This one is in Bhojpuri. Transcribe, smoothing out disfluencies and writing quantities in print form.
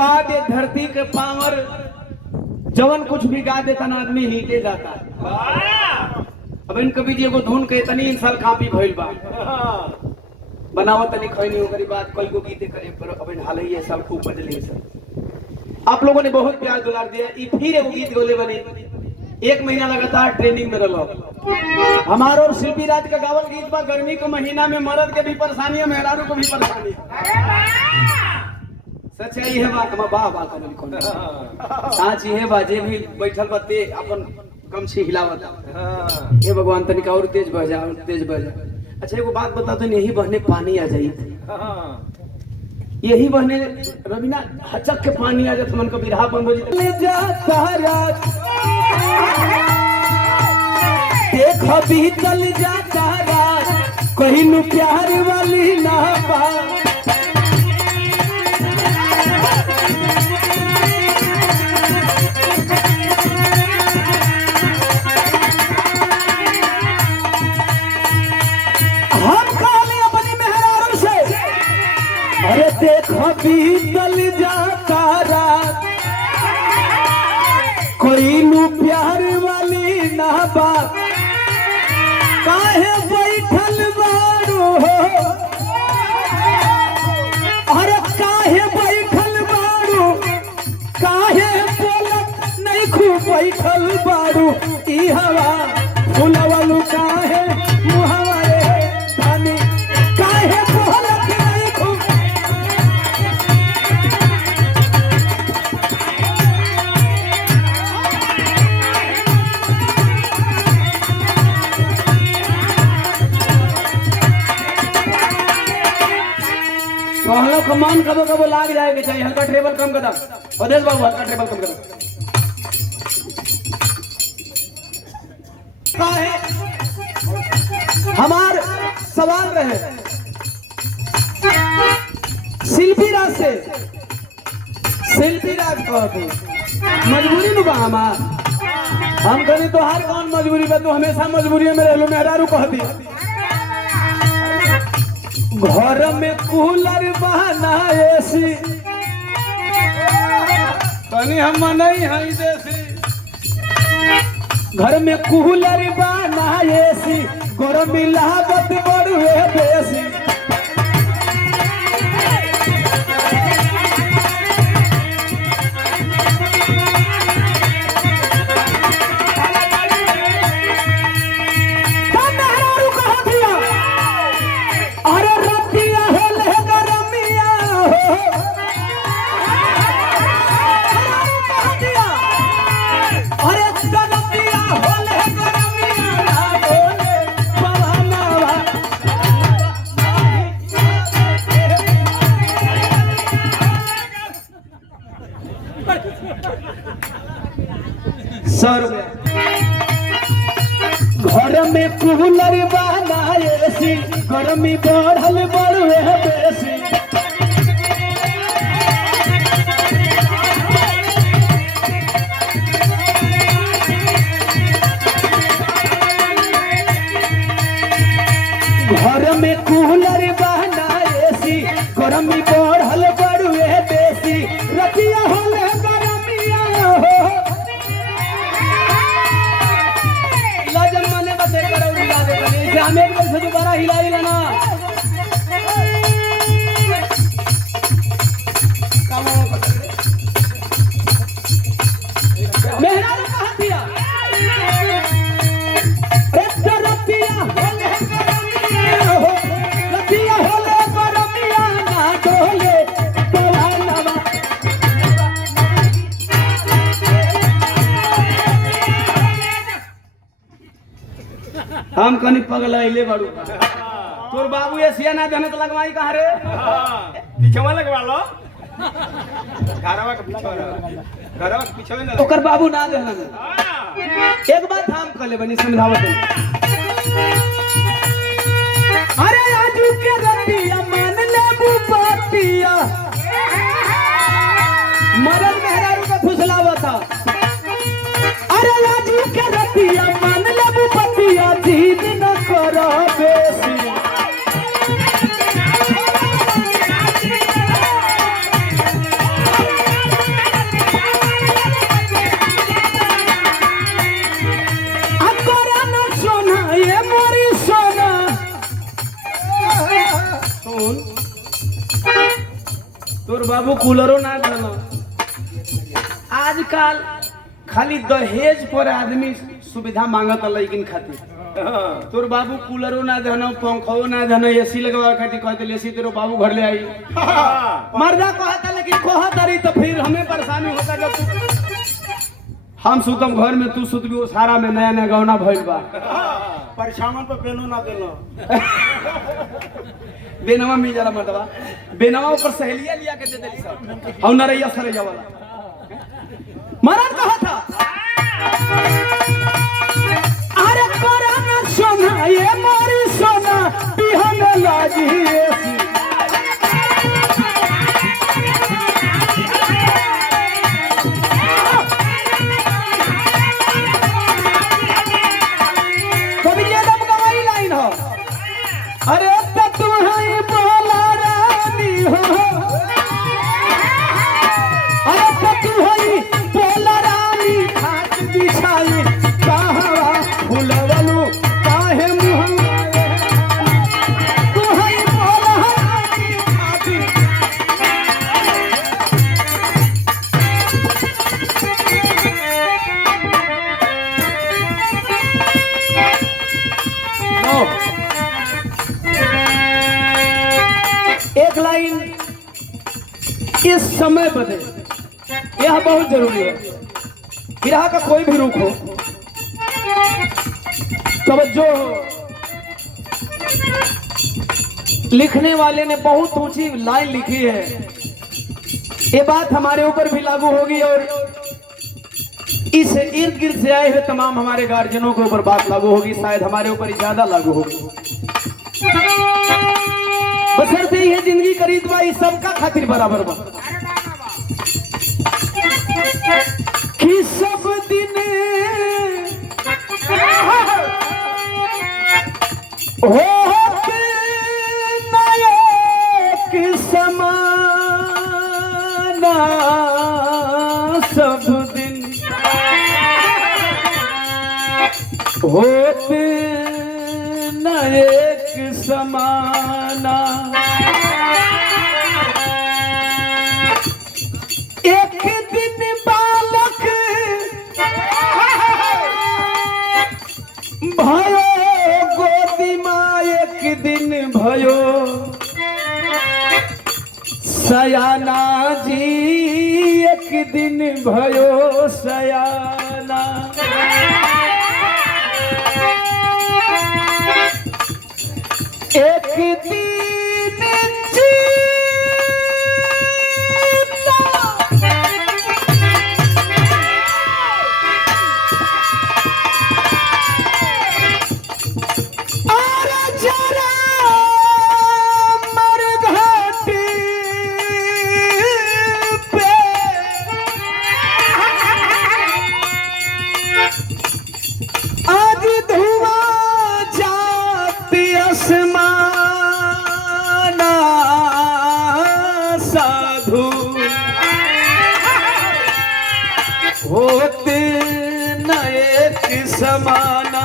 बाद ये धरती के पावर जवन कुछ भी गा देता ना आदमी नीचे जाता। अब इन कभी जी एगो धुन के इतनी इंसान कापी भइल बा बनावत तनी खैनी ओकरी बात कई गो गीत करे पर अब इन हाल ही ये सब खूब बजले सब। आप लोगों ने बहुत प्यार दुलार दिया। ई फिर एगो गीत गोले बनी 1 महीना लगातार ट्रेनिंग में रहो। हमारो और शिल्पी राज का गावल गीत बा गर्मी के महीना में मर्द के भी परेशानी है मेहरारू को भी परेशानी है। सच है ये बात हम वाह वाह कमल कोन साच ये बाजे भी बैठल बाते अपन कमछी हिलावत हे भगवान तनिक और तेज बह जा तेज बह जा। अच्छा एगो बात बता दो यही बहने पानी आ जाई यही बहने रवीना हचक के पानी आ जात मन को बिरहा बंद हो जी जा तारा देख भी चल जा तारा कहीं नु प्यार वाली ना पा देखो बीतल जाता रात कोई नु प्यार वाली ना बात काहे बैठल बारू हो अरे काहे बैठल बारू काहे बोलत नहीं खूब बैठल बारू ई हवा फुलवलू काहे मुहवा रे धानी काहे बोलत नहीं खूब पहलो कमान कबो कबो लाग जाएगा चाहिए हल्का ट्रेबल कम कर दो अदेश बाबू हल्का ट्रेबल कम कर दो है हमार सवाल रहे शिल्पी राज से शिल्पी राज कहते मजबूरी नु बा हमार हम कहीं तो हर कौन मजबूरी बा तू हमेशा मजबूरी में रहलो मेहरारू कहती घर में कूलर बहाना एसी तनी हम नहीं है देसी घर में कूलर बहाना एसी गरमी लागत बड़ुए बेसी घर में कूलर बहाना एसी गर्मी बढ़ल बड़ुए बेसी घर में कूलर बहाना एसी गर्मी बढ़ल बड़ुए बेसी रतिया होले गर्मिया हो हमें से दोबारा हिला ना मेहरारू कहाँ दिया रतिया होले गरमिया ना डोले पवानवा हम कनी पगला इले बाड़ू तोर बाबू एशिया ना जनत लगवाई कहां रे पीछवा लगवा लो घरवा के पीछे ना ओकर बाबू ना देहन एक बात हम कहले बनी समझावत अरे आजू के रतिया मान ले बुपतिया मरद मेहरारू का फुसलावता अरे आजू के रतिया मान ले बुपतिया जीत न करो बेसी बाबू कूलरो ना देना। आजकल खाली दहेज पर आदमी सुविधा मांगत लेकिन खातिर तोर बाबू कूलरो ना देना, पंखो ना देना, एसी लगवा खातिर कहते एसी तेरे बाबू घर ले आई। मर्दा कहता लेकिन कहत रही तो फिर हमें परेशानी होता जब हम सुतम घर में तू सुत भी सारा में नया नया गौना भइल बा। परछावन पर पेनो ना देलो। बेनवा मिल जाला मर्दवा, बेनवा ऊपर सहेलिया लिया के दे देली सब। हौ नरैया सरैया वाला मरद कहा था अरे करा ना सोना ये मोरी सोना बिहन लागी एसी। अरे तुम्हारी बोला रानी हो, अरे तुम्हारी बोला रानी खाट बिछाई कहवा फुलवलू काहे मुहंगा तुम्हारी बोला रानी खाट। एक लाइन इस समय बदे यह बहुत जरूरी है। विरह का कोई भी रूप हो, तवज्जो हो। लिखने वाले ने बहुत ऊंची लाइन लिखी है, ये बात हमारे ऊपर भी लागू होगी और इस इर्द गिर्द से आए हुए तमाम हमारे गार्जियनों के ऊपर बात लागू होगी, शायद हमारे ऊपर ज्यादा लागू होगी। बसरते ही है जिंदगी करीब बा सबका खातिर बराबर बा कि सब दिन होते नायक समाना, सब दिन होते नायक समाना। एक दिन बालक भयो गोदी माँ, एक दिन भयो सयाना जी, एक दिन भयो सयाना। एक दिन होते न एक समाना।